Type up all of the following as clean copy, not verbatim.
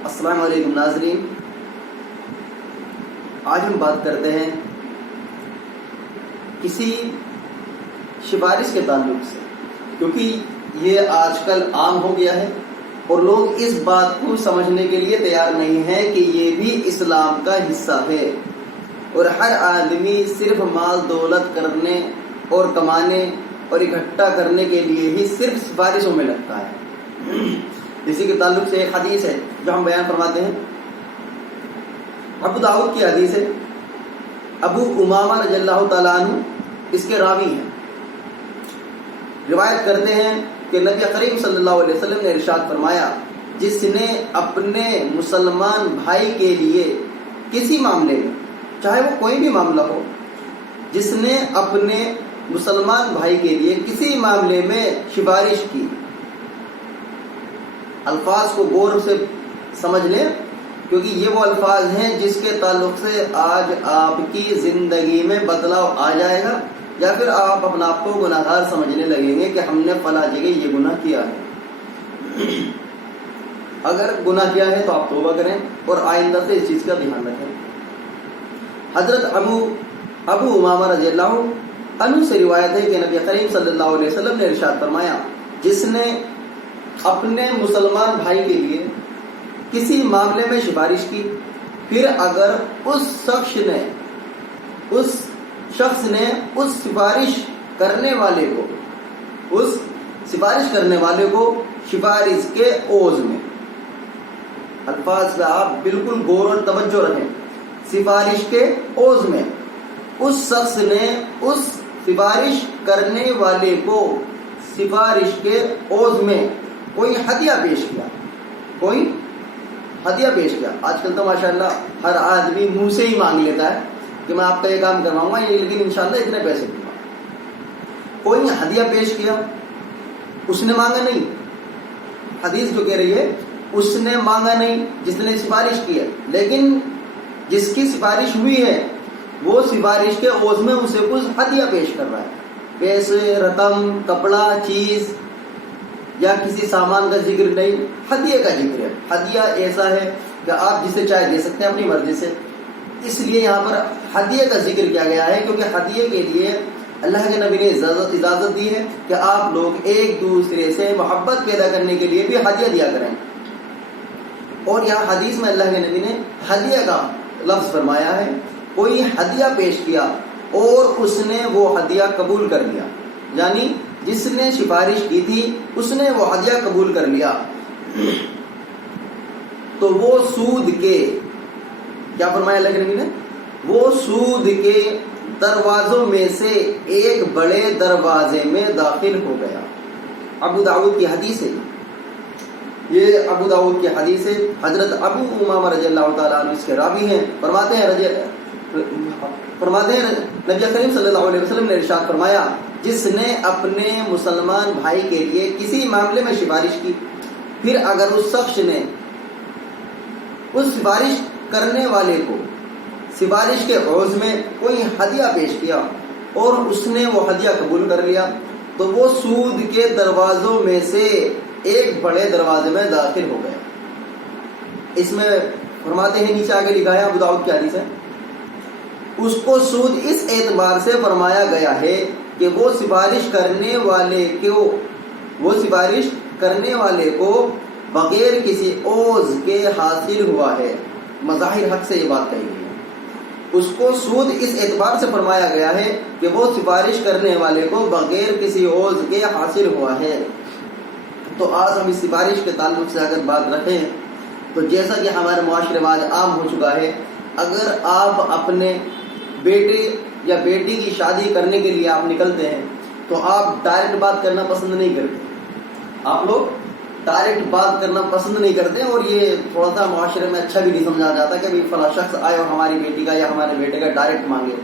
السلام علیکم ناظرین، آج ہم بات کرتے ہیں کسی سفارش کے تعلق سے، کیونکہ یہ آج کل عام ہو گیا ہے اور لوگ اس بات کو سمجھنے کے لیے تیار نہیں ہیں کہ یہ بھی اسلام کا حصہ ہے، اور ہر آدمی صرف مال دولت کرنے اور کمانے اور اکٹھا کرنے کے لیے ہی صرف سفارشوں میں لگتا ہے۔ اسی کے تعلق سے ایک حدیث ہے جو ہم بیان فرماتے ہیں، ابو داؤد کی حدیث ہے، ابو امامہ رضی اللہ تعالیٰ عنہ اس کے راوی ہیں، روایت کرتے ہیں کہ نبی کریم صلی اللہ علیہ وسلم نے ارشاد فرمایا، جس نے اپنے مسلمان بھائی کے لیے کسی معاملے میں، چاہے وہ کوئی بھی معاملہ ہو، جس نے اپنے مسلمان بھائی کے لیے کسی معاملے میں سفارش کی، الفاظ کو غور سے سمجھ لیں کیونکہ یہ وہ الفاظ ہیں جس کے تعلق سے آج آپ کی زندگی میں بدلاؤ آ جائے گا، یا پھر آپ اپنا آپ کو گناہ گار سمجھنے لگیں گے کہ ہم نے فلاں جگہ یہ گناہ کیا ہے۔ اگر گناہ کیا ہے تو آپ توبہ کریں اور آئندہ سے اس چیز کا دھیان رکھیں۔ حضرت ابو امامہ رضی اللہ عنہ سے روایت ہے کہ نبی کریم صلی اللہ علیہ وسلم نے ارشاد فرمایا، جس نے اپنے مسلمان بھائی کے لیے کسی معاملے میں سفارش کی، پھر اگر اس شخص نے اس سفارش کرنے والے کو سفارش کے عوض میں، الفاظ پہ آپ بالکل غور اور توجہ رکھیں، سفارش کے عوض میں اس شخص نے اس سفارش کرنے والے کو سفارش کے عوض میں کوئی ہدیہ پیش کیا۔ آج کل تو ماشاءاللہ ہر آدمی منہ سے ہی مانگ لیتا ہے کہ میں آپ کا یہ کام کرواؤں گا، لیکن انشاءاللہ اتنے پیسے دوں گا۔ کوئی ہدیہ پیش کیا، اس نے مانگا نہیں، حدیث جو کہہ رہی ہے اس نے مانگا نہیں جس نے سفارش کی ہے، لیکن جس کی سفارش ہوئی ہے وہ سفارش کے عوض میں اسے کچھ ہدیہ پیش کر رہا ہے، پیسے، رقم، کپڑا، چیز یا کسی سامان کا ذکر نہیں، ہدیے کا ذکر ہے۔ ہدیہ ایسا ہے کہ آپ جسے چاہے دے سکتے ہیں اپنی مرضی سے، اس لیے یہاں پر ہدیے کا ذکر کیا گیا ہے کیونکہ ہدیے کے لیے اللہ کے نبی نے اجازت دی ہے کہ آپ لوگ ایک دوسرے سے محبت پیدا کرنے کے لیے بھی ہدیہ دیا کریں، اور یہاں حدیث میں اللہ کے نبی نے ہدیہ کا لفظ فرمایا ہے، کوئی ہدیہ پیش کیا اور اس نے وہ ہدیہ قبول کر لیا، یعنی جس نے سفارش کی تھی اس نے وہ ہدیہ قبول کر لیا، تو وہ سود کے، کیا فرمایا اللہ کے نبی نے، وہ سود کے دروازوں میں سے ایک بڑے دروازے میں داخل ہو گیا۔ ابو داؤد کی حدیث ہے، یہ ابو داؤد کی حدیث ہے، حضرت ابو امامہ رضی اللہ تعالیٰ عنہ اس کے راوی ہیں، فرماتے ہیں نبی کریم صلی اللہ علیہ وسلم نے ارشاد فرمایا، جس نے اپنے مسلمان بھائی کے لیے کسی معاملے میں سفارش کی، پھر اگر اس شخص نے اس سفارش کرنے والے کو سفارش کے عوض میں کوئی ہدیہ پیش کیا اور اس نے وہ ہدیہ قبول کر لیا، تو وہ سود کے دروازوں میں سے ایک بڑے دروازے میں داخل ہو گیا۔ اس میں فرماتے ہیں، نیچے آگے لکھا ہے، ابو داؤد کی حدیث ہے، اس کو سود اس اعتبار سے فرمایا گیا ہے کہ وہ سفارش کرنے والے کو بغیر کسی عوض کے حاصل ہوا ہے۔ مظاہر حق سے یہ بات کہی گئی ہے، اس کو سود اس اعتبار سے فرمایا گیا ہے کہ وہ سفارش کرنے والے کو بغیر کسی عوض کے حاصل ہوا ہے۔ تو آج ہم اس سفارش کے تعلق سے اگر بات رکھیں تو جیسا کہ ہمارے معاشرے میں آج عام ہو چکا ہے، اگر آپ اپنے بیٹے یا بیٹی کی شادی کرنے کے لیے آپ نکلتے ہیں تو آپ ڈائریکٹ بات کرنا پسند نہیں کرتے، آپ لوگ ڈائریکٹ بات کرنا پسند نہیں کرتے، اور یہ تھوڑا سا معاشرے میں اچھا بھی نہیں سمجھا جاتا کہ فلاں شخص آئے اور ہماری بیٹی کا یا ہمارے بیٹے کا ڈائریکٹ مانگے،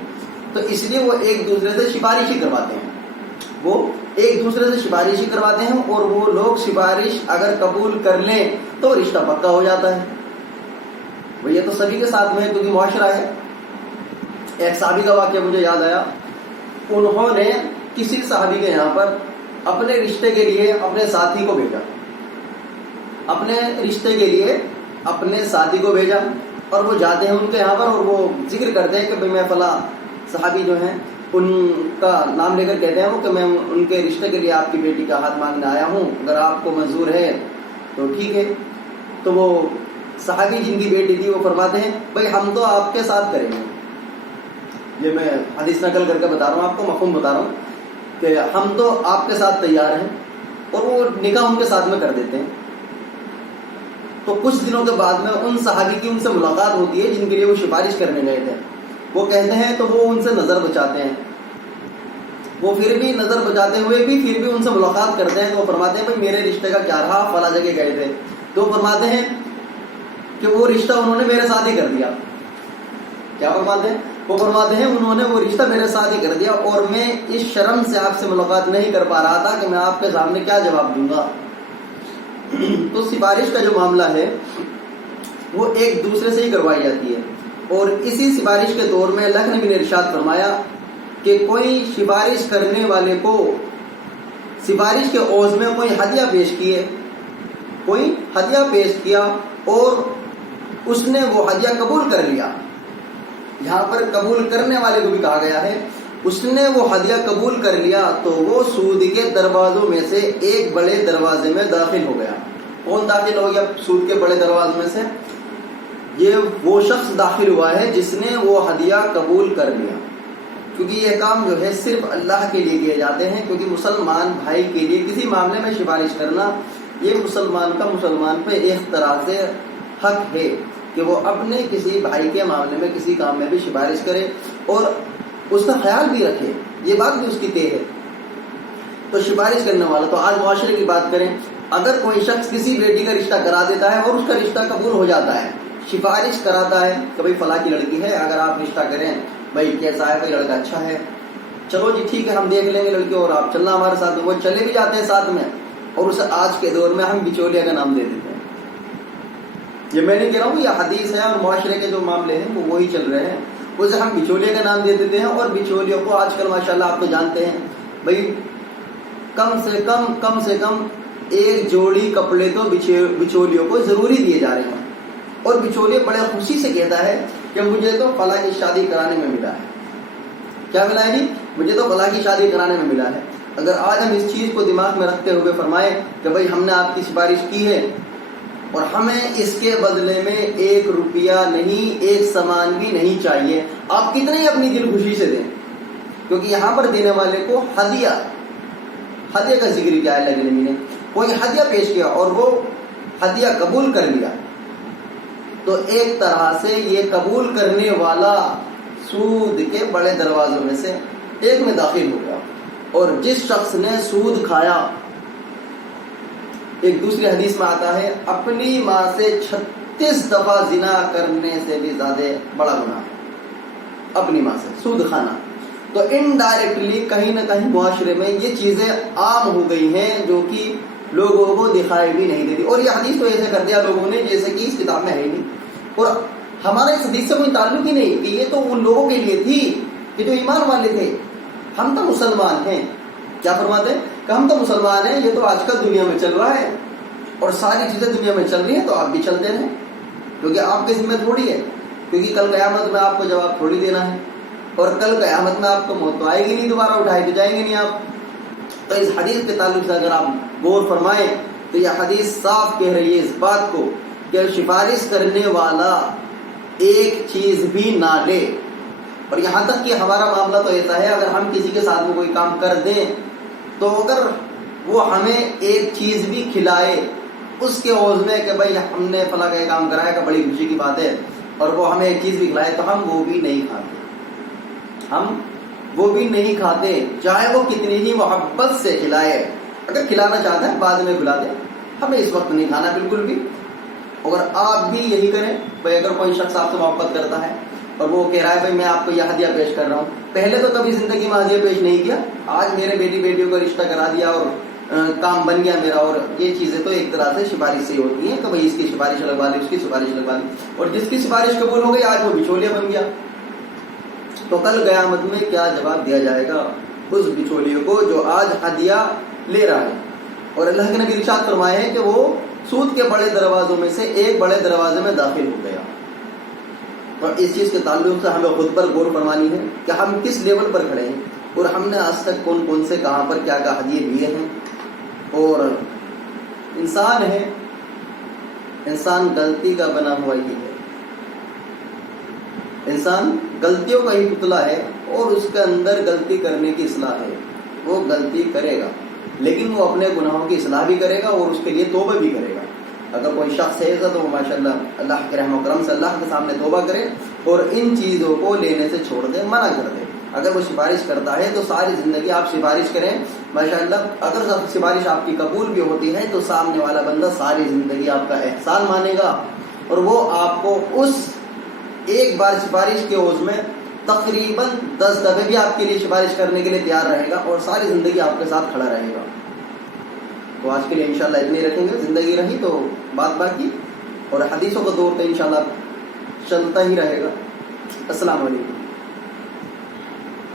تو اس لیے وہ ایک دوسرے سے سفارش ہی کرواتے ہیں، اور وہ لوگ سفارش اگر قبول کر لیں تو رشتہ پکا ہو جاتا ہے۔ یہ تو سبھی کے ساتھ میں ہے کیونکہ معاشرہ ہے۔ ایک صحابی کا واقعہ مجھے یاد آیا، انہوں نے کسی صحابی کے یہاں پر اپنے رشتے کے لیے اپنے ساتھی کو بھیجا، اپنے رشتے کے لیے اپنے ساتھی کو بھیجا اور وہ جاتے ہیں ان کے یہاں پر اور وہ ذکر کرتے ہیں کہ بھئی میں فلاں صحابی جو ہیں ان کا نام لے کر کہتے ہیں وہ کہ میں ان کے رشتے کے لیے آپ کی بیٹی کا ہاتھ مانگنے آیا ہوں، اگر آپ کو منظور ہے تو ٹھیک ہے۔ تو وہ صحابی جن کی بیٹی تھی وہ فرماتے ہیں بھئی ہم تو آپ کے ساتھ کریں گے، یہ میں حدیث نقل کر کے بتا رہا ہوں آپ کو، مفہوم بتا رہا ہوں کہ ہم تو آپ کے ساتھ تیار ہیں، اور وہ نکاح ان کے ساتھ میں کر دیتے ہیں۔ تو کچھ دنوں کے بعد میں ان صحابی کی ان سے ملاقات ہوتی ہے جن کے لیے وہ سفارش کرنے گئے تھے، وہ کہتے ہیں تو وہ ان سے نظر بچاتے ہیں، وہ پھر بھی نظر بچاتے ہوئے بھی پھر بھی ان سے ملاقات کرتے ہیں، تو وہ فرماتے ہیں بھائی میرے رشتے کا کیا رہا، فلاں جگہ گئے تھے، تو وہ فرماتے ہیں کہ وہ رشتہ انہوں نے میرے ساتھ ہی کر دیا۔ کیا فرماتے ہیں؟ وہ فرماتے ہیں انہوں نے وہ رشتہ میرے ساتھ ہی کر دیا، اور میں اس شرم سے آپ سے ملاقات نہیں کر پا رہا تھا کہ میں آپ کے سامنے کیا جواب دوں گا۔ تو سفارش کا جو معاملہ ہے وہ ایک دوسرے سے ہی کروائی جاتی ہے، اور اسی سفارش کے دور میں اللہ کے نبی نے ارشاد فرمایا کہ کوئی سفارش کرنے والے کو سفارش کے عوض میں کوئی ہدیہ پیش کیے، کوئی ہدیہ پیش کیا اور اس نے وہ ہدیہ قبول کر لیا، یہاں پر قبول کرنے والے کو بھی کہا گیا ہے، اس نے وہ ہدیہ قبول کر لیا تو وہ سود کے دروازوں میں سے ایک بڑے دروازے میں داخل ہو گیا۔ کون داخل ہو گیا سود کے بڑے دروازے میں سے؟ یہ وہ شخص داخل ہوا ہے جس نے وہ ہدیہ قبول کر لیا، کیونکہ یہ کام جو ہے صرف اللہ کے لیے کیے جاتے ہیں، کیونکہ مسلمان بھائی کے لیے کسی معاملے میں سفارش کرنا یہ مسلمان کا مسلمان پہ ایک طرح سے حق ہے کہ وہ اپنے کسی بھائی کے معاملے میں کسی کام میں بھی سفارش کرے اور اس کا خیال بھی رکھے، یہ بات بھی اس کی طے ہے۔ تو سفارش کرنے والا، تو آج معاشرے کی بات کریں، اگر کوئی شخص کسی بیٹی کا رشتہ کرا دیتا ہے اور اس کا رشتہ قبول ہو جاتا ہے، سفارش کراتا ہے کہ بھائی فلاں کی لڑکی ہے، اگر آپ رشتہ کریں بھائی کیسا ہے، بھائی لڑکا اچھا ہے، چلو جی ٹھیک ہے ہم دیکھ لیں گے لڑکی اور آپ چلنا ہمارے ساتھ، وہ چلے بھی جاتے ہیں ساتھ میں، اور اسے آج کے دور میں ہم بچولیا کا نام دے دیتے ہیں۔ یہ میں نہیں کہہ رہا ہوں، یہ حدیث ہے اور معاشرے کے جو معاملے ہیں وہ وہی چل رہے ہیں، اسے ہم بچولیا کا نام دے دیتے ہیں، اور بچولیوں کو آج کل ماشاءاللہ آپ تو جانتے ہیں بھائی کم سے کم ایک جوڑی کپڑے تو بچولیوں کو ضروری دیے جا رہے ہیں، اور بچولیے بڑے خوشی سے کہتا ہے کہ مجھے تو فلاں کی شادی کرانے میں ملا ہے۔ کیا ملا ہے جی؟ مجھے تو فلاں کی شادی کرانے میں ملا ہے۔ اگر آج ہم اس چیز کو دماغ میں رکھتے ہوئے فرمائیں کہ بھائی ہم نے آپ کی سفارش کی ہے اور ہمیں اس کے بدلے میں 1 روپیہ نہیں، 1 سامان بھی نہیں چاہیے، آپ کتنے ہی اپنی دل خوشی سے دیں، کیونکہ یہاں پر دینے والے کو ہدیہ کا ذکر کیا ہے، اللہ کے نبی نے کوئی ہدیہ پیش کیا اور وہ ہدیہ قبول کر لیا، تو ایک طرح سے یہ قبول کرنے والا سود کے بڑے دروازوں میں سے ایک میں داخل ہو گیا۔ اور جس شخص نے سود کھایا، ایک دوسری حدیث میں آتا ہے اپنی ماں سے 36 دفعہ زنا کرنے سے بھی زیادہ بڑا گناہ ہے، اپنی ماں سے سود کھانا۔ تو انڈائریکٹلی کہیں نہ کہیں معاشرے میں یہ چیزیں عام ہو گئی ہیں جو کہ لوگوں کو دکھائی بھی نہیں دیتی، اور یہ حدیث تو ایسے کر دیا لوگوں نے جیسے کہ اس کتاب میں ہے ہی نہیں، اور ہمارا اس حدیث سے کوئی تعلق ہی نہیں کہ یہ تو ان لوگوں کے لیے تھی کہ جو ایمان والے تھے، ہم تو مسلمان ہیں۔ کیا فرماتے ہیں کہ ہم تو مسلمان ہیں، یہ تو آج کل دنیا میں چل رہا ہے اور ساری چیزیں دنیا میں چل رہی ہیں تو آپ بھی چلتے رہیں، کیونکہ آپ کی ذمہ تھوڑی ہے، کیونکہ کل قیامت میں آپ کو جواب تھوڑی دینا ہے، اور کل قیامت میں آپ کو موت تو آئے گی نہیں، دوبارہ اٹھائے تو جائیں گے نہیں آپ۔ تو اس حدیث کے تعلق سے اگر آپ غور فرمائیں تو یہ حدیث صاف کہہ رہی ہے اس بات کو کہ سفارش کرنے والا ایک چیز بھی نہ لے، اور یہاں تک کہ ہمارا معاملہ تو ایسا ہے اگر ہم کسی کے ساتھ میں کوئی کام کر دیں تو اگر وہ ہمیں ایک چیز بھی کھلائے اس کے عوض میں کہ بھائی ہم نے فلاں کا یہ کام کرایا کہ بڑی خوشی کی بات ہے، اور وہ ہمیں ایک چیز بھی کھلائے تو ہم وہ بھی نہیں کھاتے، ہم وہ بھی نہیں کھاتے، چاہے وہ کتنی ہی محبت سے کھلائے، اگر کھلانا چاہتا ہے بعد میں کھلا دے، ہمیں اس وقت نہیں کھانا بالکل بھی۔ اگر آپ بھی یہی کریں بھائی، اگر کوئی شخص آپ سے محبت کرتا ہے اور وہ کہہ رہا ہے بھائی میں آپ کو یہ ہدیہ پیش کر رہا ہوں، پہلے تو کبھی زندگی میں ہدیہ پیش نہیں کیا، آج میرے بیٹیوں کا رشتہ کرا دیا اور کام بن گیا میرا، اور یہ چیزیں تو ایک طرح سے سفارش سے ہوتی ہیں کہ بھائی اس کی سفارش لگوا لی، اس کی سفارش لگوا لی، اور جس کی سفارش قبول ہو گئی آج وہ بچولیا بن گیا، تو کل قیامت میں کیا جواب دیا جائے گا اس بچولیے کو جو آج ہدیہ لے رہا ہے۔ اور اللہ کے نبی ارشاد فرمائے ہیں کہ وہ سود کے بڑے دروازوں میں سے ایک بڑے دروازے میں داخل ہو گیا. اور اس چیز کے تعلق سے ہمیں خود پر غور فرمانی ہے کہ ہم کس لیول پر کھڑے ہیں اور ہم نے آج تک کون کون سے کہاں پر کیا کیا ہدیے دیے ہیں. اور انسان ہے، انسان غلطی کا بنا ہوا ہی ہے، انسان غلطیوں کا ہی پتلا ہے اور اس کے اندر غلطی کرنے کی اصلاح ہے. وہ غلطی کرے گا لیکن وہ اپنے گناہوں کی اصلاح بھی کرے گا اور اس کے لیے توبہ بھی کرے گا. اگر کوئی شخص ہے تو وہ ماشاءاللہ اللہ کے رحم و کرم سے اللہ کے سامنے توبہ کرے اور ان چیزوں کو لینے سے چھوڑ دے، منع کر دے. اگر وہ سفارش کرتا ہے تو ساری زندگی آپ سفارش کریں ماشاءاللہ. اگر سفارش آپ کی قبول بھی ہوتی ہے تو سامنے والا بندہ ساری زندگی آپ کا احسان مانے گا اور وہ آپ کو اس ایک بار سفارش کے عوض میں تقریباً 10 دفعے بھی آپ کے لیے سفارش کرنے کے لیے تیار رہے گا اور ساری زندگی آپ کے ساتھ کھڑا رہے گا. تو آج کے لیے انشاءاللہ اتنے ہی رکھیں گے. زندگی رہی تو بات باقی اور حدیثوں کا دور تو انشاءاللہ چلتا ہی رہے گا. السلام علیکم.